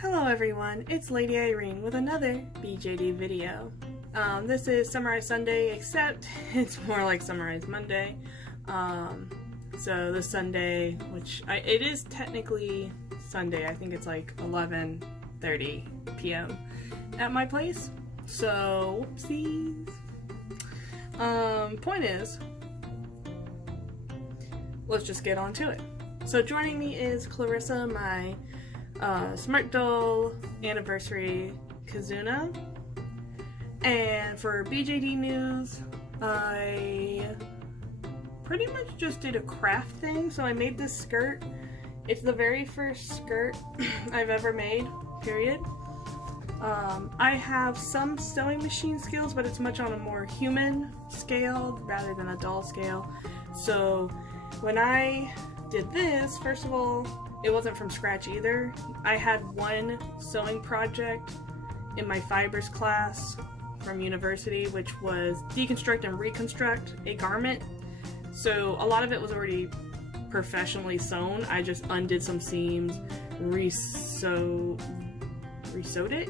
Hello everyone, it's Lady Irene with another BJD video. This is Summarize Sunday, except it's more like Summarize Monday. So this Sunday, it is technically Sunday, I think it's like 11:30 p.m. at my place. So, whoopsies. Point is, let's just get on to it. So joining me is Clarissa, my Smart Doll Anniversary Kizuna. And for BJD news, I pretty much just did a craft thing. So I made this skirt. It's the very first skirt I've ever made, period. I have some sewing machine skills, but it's much on a more human scale rather than a doll scale. So when I did this, first of all, it wasn't from scratch either. I had one sewing project in my fibers class from university, which was deconstruct and reconstruct a garment. So a lot of it was already professionally sewn. I just undid some seams, resewed it.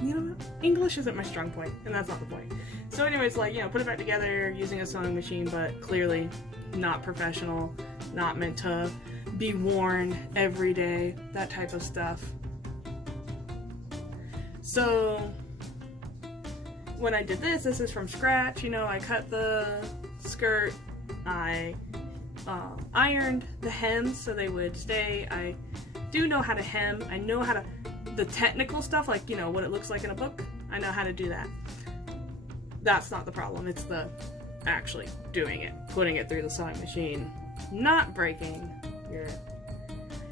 You know, English isn't my strong point, and that's not the point. So anyways, like, you know, put it back together using a sewing machine, but clearly not professional, not meant to be worn every day, that type of stuff. So when I did this is from scratch. You know, I cut the skirt, I ironed the hems so they would stay. I do know how to hem. I know how to, the technical stuff, like, you know, what it looks like in a book, I know how to do that. That's not the problem, it's the actually doing it, putting it through the sewing machine, not breaking your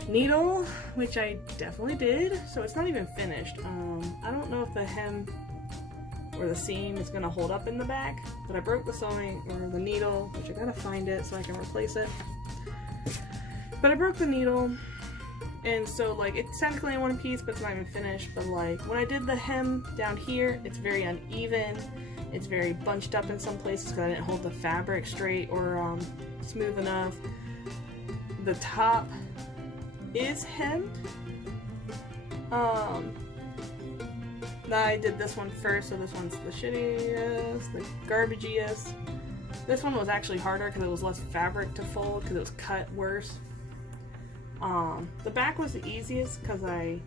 needle, which I definitely did. So it's not even finished. I don't know if the hem or the seam is gonna hold up in the back, but I broke the sewing or the needle, which I gotta find it so I can replace it. But I broke the needle, and so like it's technically in one piece, but it's not even finished. But like when I did the hem down here, it's very uneven. It's very bunched up in some places because I didn't hold the fabric straight or smooth enough. The top is hemmed. I did this one first, so this one's the shittiest, the garbagiest. This one was actually harder because it was less fabric to fold because it was cut worse. The back was the easiest because I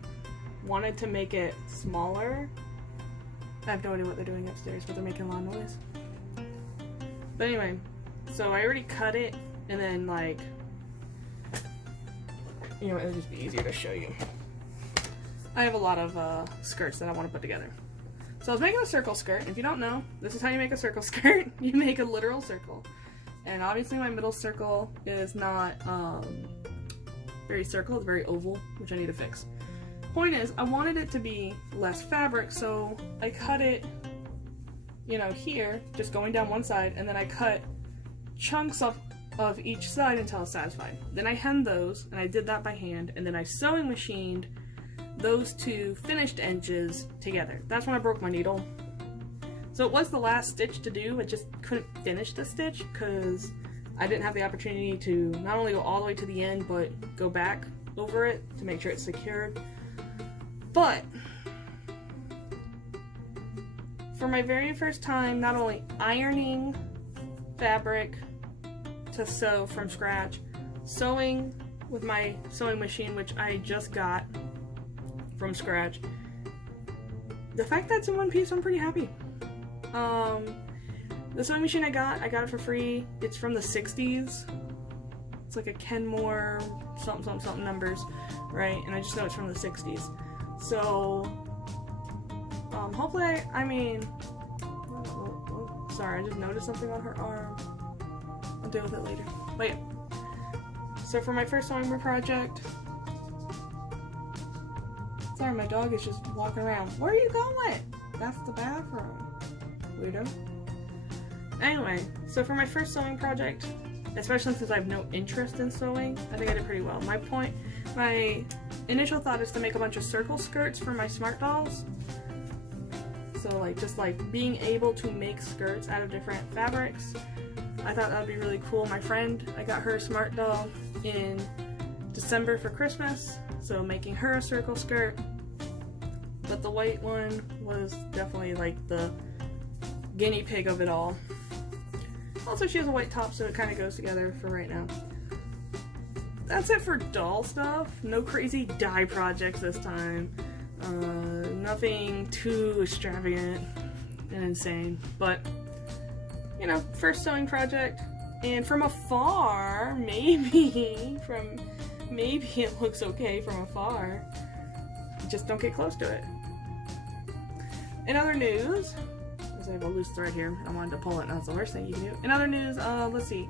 wanted to make it smaller. I have no idea what they're doing upstairs, but they're making a lot of noise. But anyway, so I already cut it, and then like, you know, it'll just be easier to show you. I have a lot of skirts that I want to put together. So I was making a circle skirt. If you don't know, this is how you make a circle skirt. You make a literal circle. And obviously my middle circle is not very circle, it's very oval, which I need to fix. Point is, I wanted it to be less fabric, so I cut it, you know, here, just going down one side, and then I cut chunks of each side until I was satisfied. Then I hemmed those, and I did that by hand, and then I sewing machined those two finished edges together. That's when I broke my needle. So it was the last stitch to do, I just couldn't finish the stitch because I didn't have the opportunity to not only go all the way to the end, but go back over it to make sure it's secured. But for my very first time, not only ironing fabric to sew from scratch, sewing with my sewing machine, which I just got from scratch, the fact that it's in one piece, I'm pretty happy. The sewing machine I got it for free. It's from the 60s. It's like a Kenmore something numbers, right? And I just know it's from the 60s. So, hopefully, sorry, I just noticed something on her arm. I'll deal with it later. But yeah. So for my first sewing project, sorry, my dog is just walking around. Where are you going? That's the bathroom. Weirdo. Anyway, so for my first sewing project, especially since I have no interest in sewing, I think I did pretty well. My initial thought is to make a bunch of circle skirts for my Smart Dolls. So like, just like being able to make skirts out of different fabrics. I thought that would be really cool. My friend, I got her Smart Doll in December for Christmas, so making her a circle skirt. But the white one was definitely like the guinea pig of it all. Also, she has a white top, so it kind of goes together for right now. That's it for doll stuff. No crazy dye projects this time. Nothing too extravagant and insane, but you know, first sewing project. And from afar, maybe it looks okay from afar. Just don't get close to it. In other news, because I have a loose thread here, I wanted to pull it, and that's the worst thing you can do. In other news, let's see.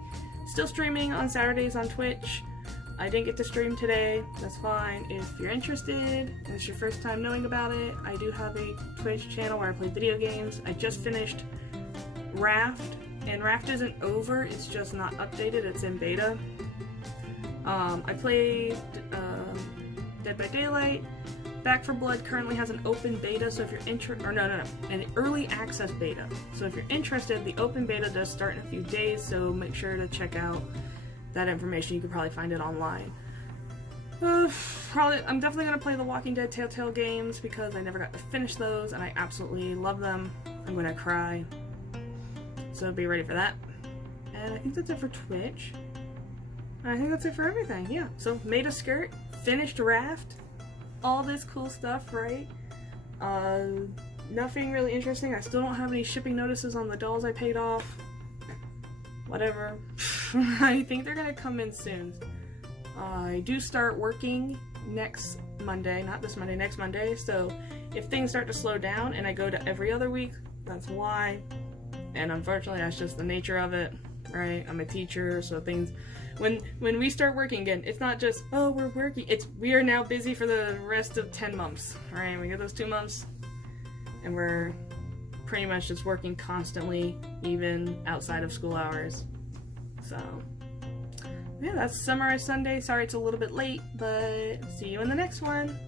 Still streaming on Saturdays on Twitch. I didn't get to stream today, that's fine. If you're interested, and it's your first time knowing about it, I do have a Twitch channel where I play video games. I just finished Raft, and Raft isn't over, it's just not updated, it's in beta. I played Dead by Daylight. Back 4 Blood currently has an open beta, so if you're interested, an early access beta. So if you're interested, the open beta does start in a few days, so make sure to check out that information. You can probably find it online. I'm definitely going to play the Walking Dead Telltale games because I never got to finish those, and I absolutely love them. I'm going to cry. So be ready for that. And I think that's it for Twitch. I think that's it for everything, yeah. So made a skirt, finished Raft, all this cool stuff, right? Nothing really interesting. I still don't have any shipping notices on the dolls I paid off. Whatever. I think they're gonna come in soon. I do start working next Monday, not this Monday, next Monday, so if things start to slow down and I go to every other week, that's why. And unfortunately, that's just the nature of it, right? I'm a teacher, so things... When we start working again, it's not just, oh, we're working. It's, we are now busy for the rest of 10 months, right? We get those 2 months, and we're pretty much just working constantly, even outside of school hours. So, yeah, that's Summarize Sunday. Sorry it's a little bit late, but see you in the next one.